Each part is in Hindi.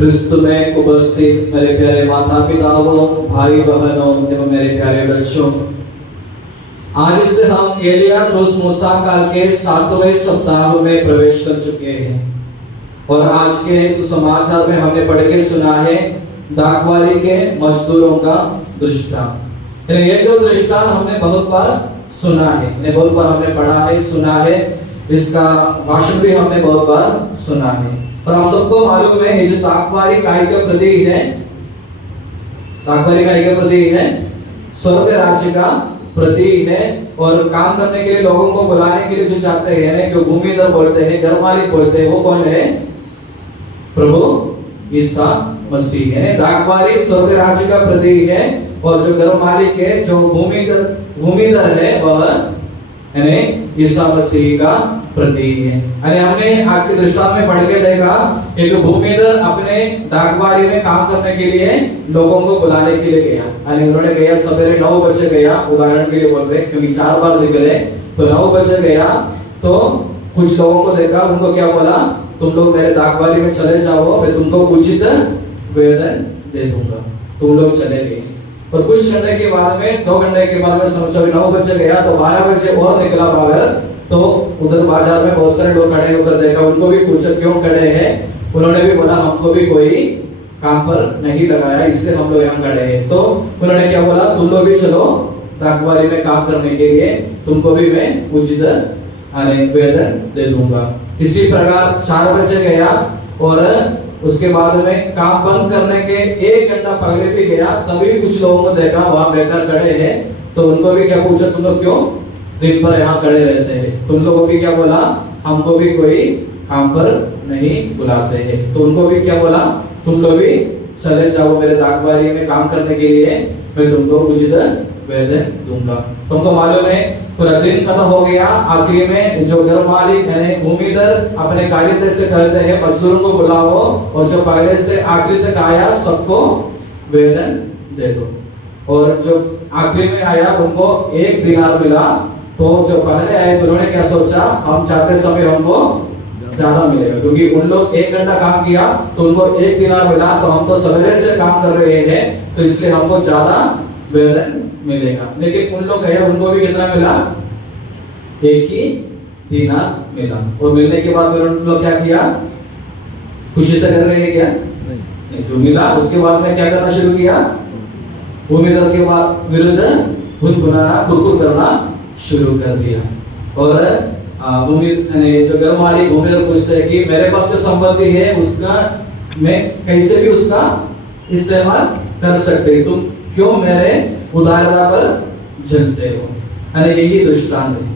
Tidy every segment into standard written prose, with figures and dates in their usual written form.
क्रिस्त में उपस्थित मेरे प्यारे माता पिताओं, भाई बहनों एवं मेरे प्यारे बच्चों, आज से हम एलिया प्लस मूसा काल के 7वें सप्ताह में प्रवेश कर चुके हैं। और आज के सुसमाचार में हमने पढ़ के सुना है दाखवाली के मजदूरों का दृष्टांत। ये जो दृष्टांत हमने बहुत बार सुना है, बहुत बार हमने पढ़ा है, सुना है, इसका भाषण भी हमने बहुत बार सुना है। और हम सबको मालूम है ये जो दाखवाली काय का प्रतीक है, दाखवाली काय का प्रतीक है, स्वर्ग राज्य का प्रतीक है। और काम करने के लिए, लोगों को बुलाने के लिए जो जाते हैं, जो भूमिधर बोलते हैं, घर मालिक बोलते हैं, वो कौन है? प्रभु ईसा मसीह है। दाखवाली स्वर्ग राज्य का प्रतीक है और जो घर मालिक है, जो भूमिधर है, वह ईसा मसीह का प्रतीक है। हमने आज के दृष्टांत में पढ़ के देखा एक भूमिधर अपने दाखवाली में काम करने के लिए लोगों को बुलाने के लिए गया। उन्होंने गया सवेरे 9 बजे गया, उदाहरण के लिए बोल रहे क्योंकि 4 बार निकले, तो 9 बजे गया तो कुछ लोगों को देखा, उनको क्या बोला, तुम लोग मेरे दाखवाली में चले जाओ, मैं तुमको उचित वेतन दे दूंगा। तुम लोग चले गए और कुछ घंटे के बाद में, 2 घंटे के बाद में, समझो 9 बजे गया तो 12 बजे और निकला बाहर, तो उधर बाजार में बहुत सारे लोग खड़े होकर देखा, उनको भी पूछा क्यों खड़े हैं, उन्होंने भी बोला हमको भी कोई काम पर नहीं लगाया, इसलिए हम लोग यहाँ खड़े हैं। तो उन्होंने क्या बोला, तुम लोग भी चलो दाखवाली में काम करने के लिए, तुमको भी मैं उचित वेतन दे दूंगा। इसी प्रकार 4 बजे गया और उसके बाद में काम बंद करने के 1 घंटा पहले भी गया, तभी कुछ लोगों को देखा वहां बेकार खड़े हैं, तो उनको भी क्या पूछा, तुम लोग क्यों दिन भर यहाँ खड़े रहते हैं? तुम लोगों भी क्या बोला, हमको भी कोई काम पर नहीं बुलाते हैं। तो उनको भी क्या बोला, तुम लोग भी चले जाओ मेरे दाखवाली में काम करने के लिए, मैं तुमको उचित वेतन दूंगा। तुमको मालूम है पूरा दिन खत्म हो गया, आखिरी में जो घर मालिक यानी भूमिधर अपने कार्य से कहते हैं मजदूरों को बुलाओ और जो पहले से आखिरी तक आया सबको वेतन दे दो। और जो आखिरी में आया उनको 1 दिनार मिला, तो जो पहले आए तो उन्होंने क्या सोचा, हम चाहते समय हमको ज्यादा मिलेगा, क्योंकि उन लोग 1 घंटा काम किया तो उनको 1 दिनार मिला, तो हम तो सवेरे से काम कर रहे हैं तो इसलिए हमको ज्यादा वेतन मिलेगा। लेकिन उन लोग गए, उनको भी कितना मिला, 1 ही दिनार मिला। और मिलने के बाद उन लोग क्या किया, खुशी से कर रहे हैं क्या? नहीं। जो मिला उसके बाद में क्या करना शुरू किया, भूमिधर के बाद विरुद्ध भुनभुनाना, कुरकुर करना शुरू कर दिया। और जो घर मालिक भूमिधर पूछते हैं कि मेरे पास जो संपत्ति है उसका मैं कैसे भी उसका इस्तेमाल कर सकते, तुम क्यों मेरे उदारता पर जलते हो? यही दृष्टांत है।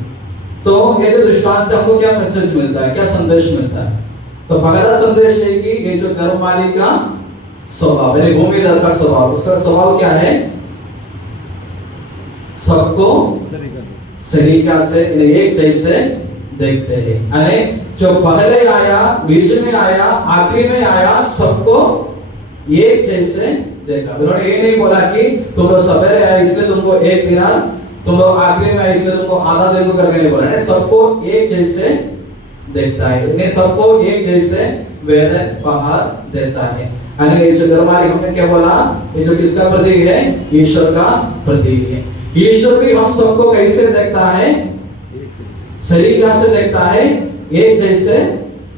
तो ये जो दृष्टांत से हमको क्या मैसेज मिलता है, क्या संदेश मिलता है? तो पहला संदेश है कि ये जो घर मालिक का स्वभाव यानी भूमिधर का स्वभाव, उसका स्वभाव क्या है, सबको सलीका से एक जैसे देखते हैं। यानी जो पहले आया, बीच में आया, आखिरी में आया, सबको एक जैसे देखा। उन्होंने ये नहीं बोला कि तुम लोग सवेरे आए इसलिए तुमको 1 दिनार, तुम लोग आखिरी में आए इसलिए तुमको आधा दिन को करके नहीं बोला, सबको एक जैसे देखता है, नहीं सबको एक जैसे वेतन बाहर देता है। यानी जो घर मालिक हमने क्या बोला, ये जो किसका प्रतीक है, ईश्वर का प्रतीक है। ईश्वर भी हम सबको कैसे देखता है, सलीका से देखता है, एक जैसे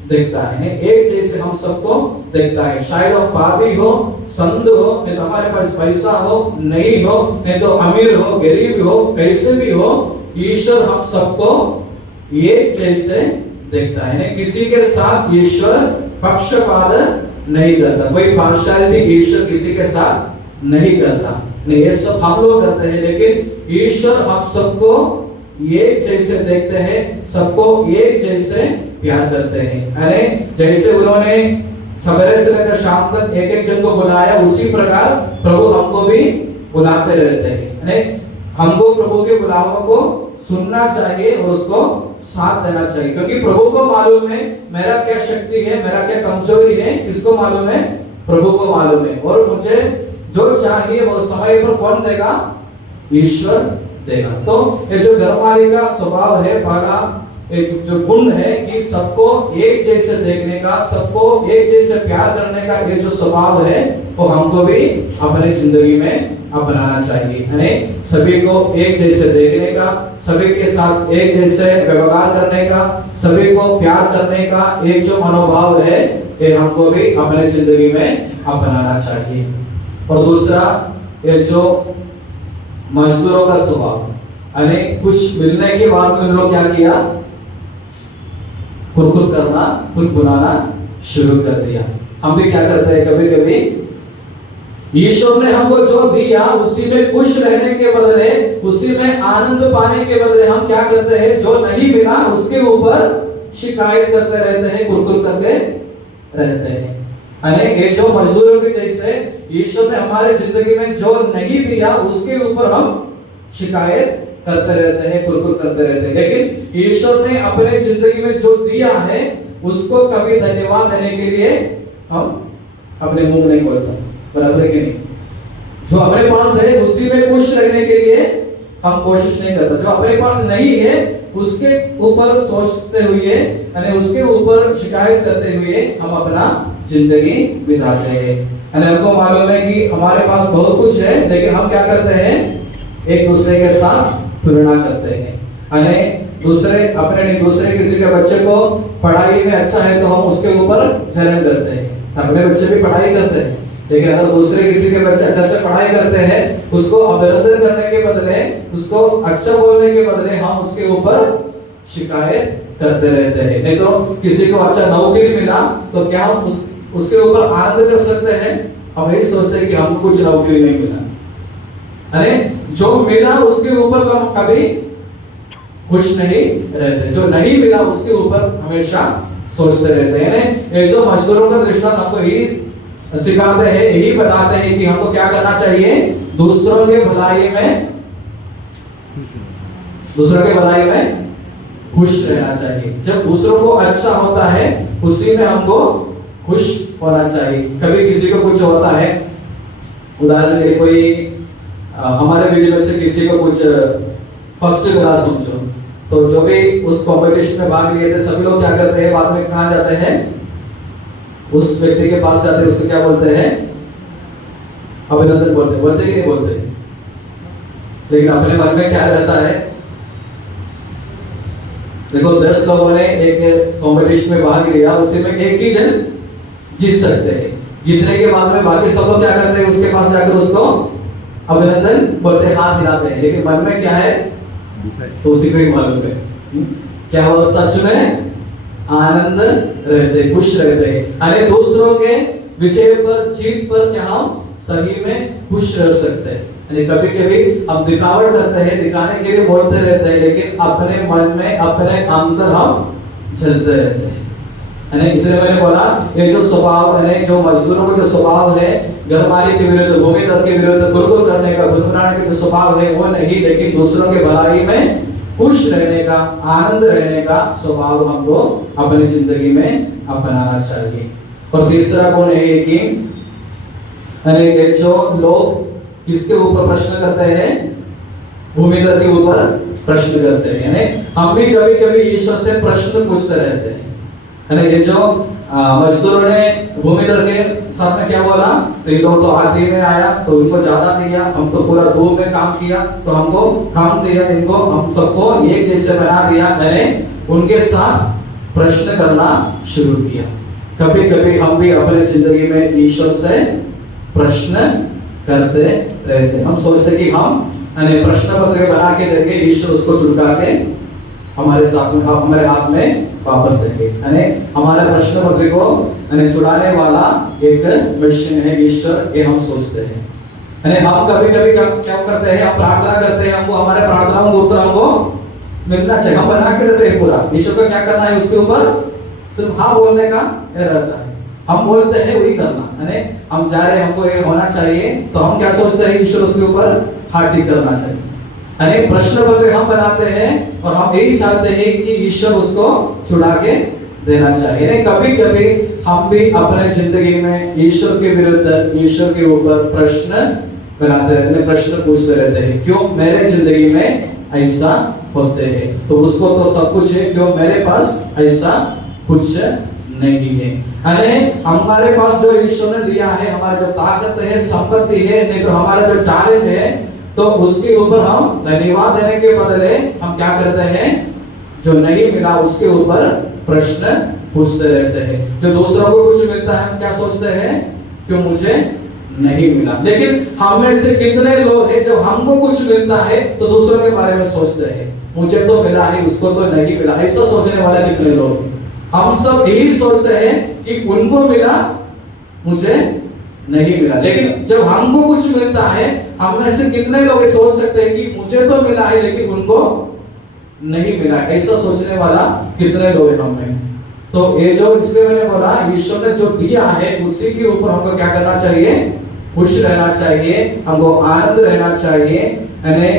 देखता है, एक जैसे हम सबको देखता है। शायद हो पापी हो, संत हो, नहीं तो हमारे पास पैसा हो, नहीं हो, नहीं तो अमीर हो, गरीब हो, कैसे भी हो, ईश्वर हम सबको एक जैसे देखता है। नहीं किसी के साथ ईश्वर पक्षपात नहीं करता, कोई पार्शियलिटी ईश्वर किसी के साथ नहीं करता, नहीं ये सब हम लोग करते हैं, लेकिन ईश्वर हम सबको एक जैसे देखते हैं, सबको एक जैसे प्यार करते हैं। अरे जैसे उन्होंने सवेरे से लेकर शाम तक एक जन को बुलाया, उसी प्रकार प्रभु हमको भी बुलाते रहते हैं। हमको प्रभु के बुलावा को सुनना चाहिए और उसको साथ देना चाहिए, क्योंकि प्रभु को मालूम है मेरा क्या शक्ति है, मेरा क्या कमजोरी है, किसको मालूम है, प्रभु को मालूम है। और मुझे जो चाहिए वो समय पर कौन देगा, ईश्वर देगा। तो ये जो घर मालिक का स्वभाव है, पहला एक जो गुण है कि सबको एक जैसे देखने का, सबको एक जैसे प्यार करने का ये जो स्वभाव है वो हमको भी अपनी जिंदगी में अपनाना चाहिए। यानी सभी को एक जैसे देखने का, सभी के साथ एक जैसे व्यवहार करने का, सभी को प्यार करने का एक जो मनोभाव है ये हमको भी अपने जिंदगी में अपनाना चाहिए। और दूसरा ये जो मजदूरों का स्वभाव, यानी कुछ मिलने के बाद में उन लोग क्या किया, कुरकुर करना, बुनबुनाना शुरू कर दिया। हम भी क्या करते हैं कभी कभी, ईश्वर ने हमको जो दिया उसी में खुश रहने के बदले, उसी में आनंद पाने के बदले हम क्या करते हैं, जो नहीं मिला उसके ऊपर शिकायत करते रहते हैं, कुरकुर करते रहते हैं। ये जो मजदूरों के जैसे ईश्वर ने हमारे जिंदगी में जो नहीं दिया उसके ऊपर हम शिकायत करते रहते हैं, कुरकुर करते रहते हैं। लेकिन ईश्वर ने अपने जिंदगी में जो दिया है उसको कभी धन्यवाद देने के लिए हम अपने मुंह नहीं खोलता, बराबर है कि नहीं? जो अपने पास है उसी में खुश रहने के लिए हम कोशिश नहीं करते, जो अपने पास नहीं है उसके ऊपर सोचते हुए, यानी उसके ऊपर शिकायत करते हुए हम अपना जिंदगी बिताते हैं। हमको मालूम है कि हमारे पास बहुत कुछ है, लेकिन हम क्या करते हैं, एक दूसरे के साथ तुलना करते हैं। दूसरे किसी के बच्चे को पढ़ाई में अच्छा है तो हम उसके ऊपर जलन करते हैं। अपने बच्चे भी पढ़ाई करते हैं, लेकिन अगर दूसरे किसी के बच्चे अच्छा से पढ़ाई करते हैं उसको अभिनंदन करने के बदले, उसको अच्छा बोलने के बदले हम उसके ऊपर शिकायत करते रहते हैं। नहीं तो किसी को अच्छा नौकरी मिला तो क्या हम उसके ऊपर आनंद कर सकते हैं? हम यही सोचते हैं कि हमको कुछ नौकरी नहीं मिला। अरे जो मिला उसके ऊपर तो हम कभी खुश नहीं रहते, जो नहीं मिला उसके ऊपर हमेशा सोचते रहते हैं। ये जो मजदूरों का दृष्टांत हमको यही सिखाते हैं, यही बताते हैं कि हमको क्या करना चाहिए, दूसरों के भलाई में खुश रहना चाहिए। जब दूसरों को अच्छा होता है उसी में हमको खुश होना चाहिए। कभी किसी को कुछ होता है, उदाहरण के कोई हमारे बीच से किसी को कुछ फर्स्ट क्लास समझो, तो जो भी उस कंपटीशन में भाग लिए थे सभी लोग क्या करते हैं, बाद में कहाँ जाते हैं, उस व्यक्ति के पास जाते हैं, उसको क्या बोलते हैं, अभिनंदन बोलते कि नहीं बोलते? लेकिन अपने मन में क्या रहता है, देखो 10 लोगों ने एक कंपटीशन में भाग लिया, उसी में एक ही जन जीत सकते हैं। जीतने के बाद में बाकी सब लोग क्या करते हैं, उसके पास जाकर उसको अभिनंदन बोलते, हाथ हिलाते हैं, लेकिन मन में क्या है तो उसी को ही मालूम है। क्या वो सच में आनंद रहते, खुश रहते हैं। अरे दूसरों के विजय पर, जीत पर क्या हम सही में खुश रह सकते हैं। कभी कभी हम दिखावट करते हैं, दिखाने के लिए बोलते रहते हैं, लेकिन अपने मन में, अपने अंदर हम चलते रहते हैं। इसलिए मैंने बोला ये जो स्वभाव है, जो मजदूरों का जो स्वभाव है, घर मालिक के विरुद्ध, भूमिदर के विरुद्ध कुरकुर करने का, गुनगुनाने का जो स्वभाव है वो नहीं, लेकिन दूसरों के भलाई में खुश रहने का, आनंद रहने का स्वभाव हमको अपनी जिंदगी में अपनाना चाहिए। और तीसरा गुण है कि ये जो लोग किसके ऊपर प्रश्न करते हैं, भूमिदर के ऊपर प्रश्न करते हैं। यानी हम भी कभी कभी ईश्वर से प्रश्न पूछते रहते हैं। ये जो मजदूरों ने भूमिदर के साथ में क्या बोला, तो इन लोग तो आधी में आया तो उनको ज्यादा दिया, हम तो पूरा धूप में काम किया तो हमको काम दिया, इनको हम सबको एक जैसे बना दिया। मैंने उनके साथ प्रश्न करना शुरू किया। कभी कभी हम भी अपने जिंदगी में ईश्वर से प्रश्न करते रहते। हम सोचते कि हम प्रश्न पत्र बना के देंगे, ईश्वर उसको चुका के हमारे साथ में, हमारे हाथ में वापस देंगे। हमारे प्रश्न पत्र को छुड़ाने वाला एक मशीन है ईश्वर, ये हम सोचते हैं। हम कभी कभी क्या करते हैं, हम प्रार्थना करते हैं, हमको हमारे प्रार्थनाओं का उत्तर हमको मिलना चाहिए, हम बना के देते हैं पूरा। ईश्वर को क्या करना है, उसके ऊपर सिर्फ हाँ बोलने का रहता है। हम बोलते हैं वही करना, हम जा रहे हैं, हमको ये होना चाहिए, तो हम क्या सोचते हैं, ईश्वर उसके ऊपर हाँ ठीक करना चाहिए। प्रश्न पत्र हम बनाते हैं और हम यही चाहते हैं कि ईश्वर उसको छुड़ा के देना चाहिए। कभी कभी हम भी अपने जिंदगी में ईश्वर के विरुद्ध, ईश्वर के ऊपर प्रश्न बनाते रहते हैं, प्रश्न पूछते रहते हैं, क्यों मेरे जिंदगी में ऐसा होते हैं। तो उसको तो सब कुछ है, क्यों मेरे पास ऐसा कुछ नहीं है। अरे हमारे पास जो ईश्वर ने दिया है, हमारा जो ताकत है, संपत्ति है, नहीं तो हमारा जो टैलेंट है, तो उसके ऊपर हम धन्यवाद देने के बदले हम क्या करते हैं, जो नहीं मिला उसके ऊपर प्रश्न पूछते रहते हैं। जो दूसरों को कुछ मिलता है हम क्या सोचते हैं, क्यों मुझे नहीं मिला। लेकिन हम में से कितने लोग हैं जब हमको कुछ मिलता है तो दूसरों के बारे में सोचते हैं, मुझे तो मिला है उसको तो नहीं मिला। ऐसा सोचने वाले कितने लोग हैं। हम सब यही सोचते हैं कि उनको मिला मुझे नहीं मिला। लेकिन जब हमको कुछ मिलता है, हम में से कितने लोग सोच सकते हैं कि मुझे तो मिला है लेकिन उनको नहीं मिला। ऐसा सोचने वाला कितने लोग हैं हम में। तो ये जो इसलिए मैंने बोला, ईश्वर ने जो दिया है उसी के ऊपर हमको क्या करना चाहिए, खुश रहना चाहिए, हमको आनंद रहना चाहिए। यानी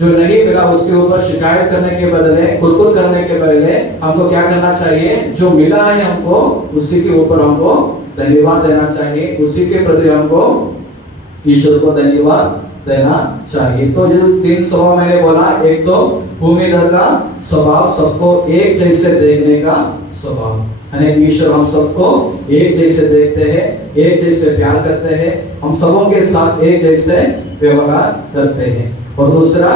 जो नहीं मिला उसके ऊपर शिकायत करने के बदले, कुरकुर करने के बदले हमको क्या करना चाहिए, जो मिला है हमको उसी के ऊपर हमको धन्यवाद देना चाहिए, उसी के प्रति हमको ईश्वर को धन्यवाद देना चाहिए। तो जो 3 स्वभाव मैंने बोला, एक तो भूमिधर का स्वभाव, सबको एक जैसे देखने का स्वभाव, यानी ईश्वर हम सबको एक जैसे देखते हैं, एक जैसे प्यार करते हैं, हम सबों के साथ एक जैसे व्यवहार करते हैं। और दूसरा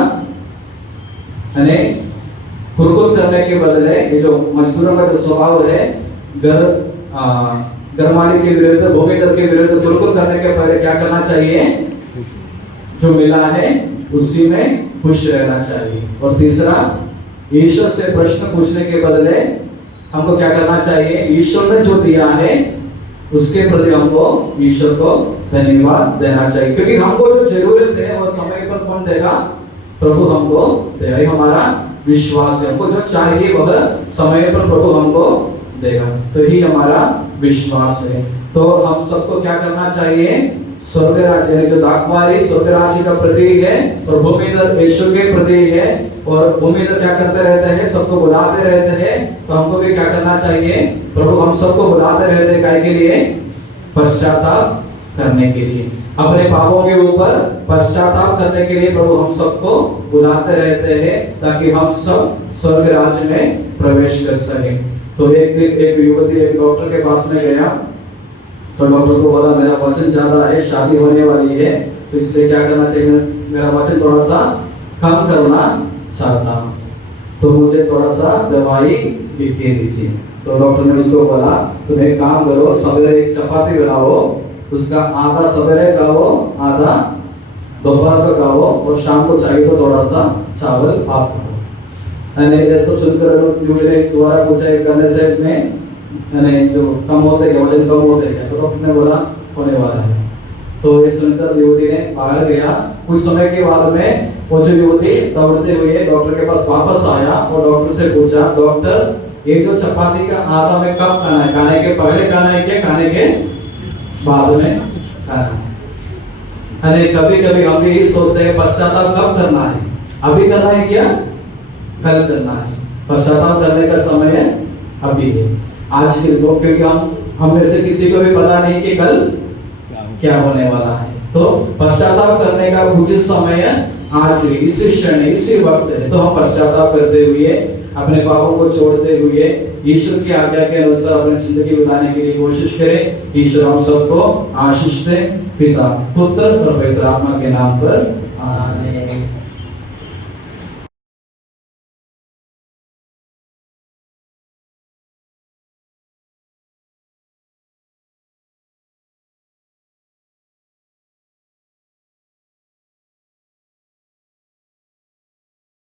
यानी कुरकुर करने के बदले, ये जो मजदूरों का जो स्वभाव है, घर मालिक के विरुद्ध, भूमिधर के विरुद्ध कुरकुर करने के पहले क्या करना चाहिए, जो मिला है उसी में खुश रहना चाहिए। और तीसरा, ईश्वर से प्रश्न पूछने के बदले हमको क्या करना चाहिए, ईश्वर ने जो दिया है उसके प्रति हमको ईश्वर को धन्यवाद देना चाहिए। क्योंकि हमको जो जरूरत है वो समय पर कौन देगा, प्रभु हमको देगा। ये हमारा विश्वास है, हमको जो चाहिए वह समय पर प्रभु हमको देगा, तो ही हमारा विश्वास है। तो हम सबको क्या करना चाहिए, स्वर्ग राज्य जो दाखवारी स्वर्ग राज्य का प्रतीक है, और भूमिधर यीशु के प्रतीक है। और भूमिधर क्या करते रहते हैं, सबको बुलाते रहते हैं। तो हमको भी क्या करना चाहिए, प्रभु हम सबको बुलाते रहते हैं, काय के लिए, पश्चाताप करने के लिए, अपने पापों के ऊपर पश्चाताप करने के लिए प्रभु हम सबको बुलाते रहते हैं, ताकि हम सब स्वर्ग राज्य में प्रवेश कर सके। तो एक दिन एक युवती एक डॉक्टर के पास में गया, तो डॉक्टर को बोला मेरा वजन ज्यादा है, शादी होने वाली है, तो इसलिए क्या करना चाहिए, मेरा वजन थोड़ा सा कम करना चाहता हूँ, तो मुझे थोड़ा सा दवाई लिख के दीजिए। तो डॉक्टर ने उसको बोला तुम एक काम करो, सवेरे एक चपाती बनाओ, उसका आधा सवेरे खाओ, आधा दोपहर को खाओ, और शाम को चाहिए तो थोड़ा सा चावल आप खाओ। मैंने ये सब सुनकर मेरे द्वारा कुछ करने से में मैंने जो कम होते हैं, वजन कम होते हैं, तो डॉक्टर ने बोला होने वाला है। तो ये सुनकर युवती ने बाहर गया। कुछ समय के बाद में वो जो युवती दौड़ते हुए डॉक्टर के पास वापस आया और डॉक्टर से पूछा, डॉक्टर ये जो चपाती का आधा में कब खाना है, खाने के पहले खाना है क्या खाने के बाद में खाना? अरे कभी कभी हम यही सोचते हैं पश्चाताप कब करना है, अभी करना है क्या कल करना है? पश्चाताप करने का समय अभी है, आज के लोग, क्योंकि हम में से किसी को भी पता नहीं कि कल क्या होने वाला है। तो पश्चाताप करने का उचित समय आज है, इसी क्षण, इसी वक्त है। तो हम पश्चाताप करते हुए, अपने पापों को छोड़ते हुए ईश्वर की आज्ञा के अनुसार अपनी जिंदगी बिताने के लिए कोशिश करें। ईश्वर हम सबको आशीष दे, पिता, पुत्र और पवित्र आत्मा के नाम पर।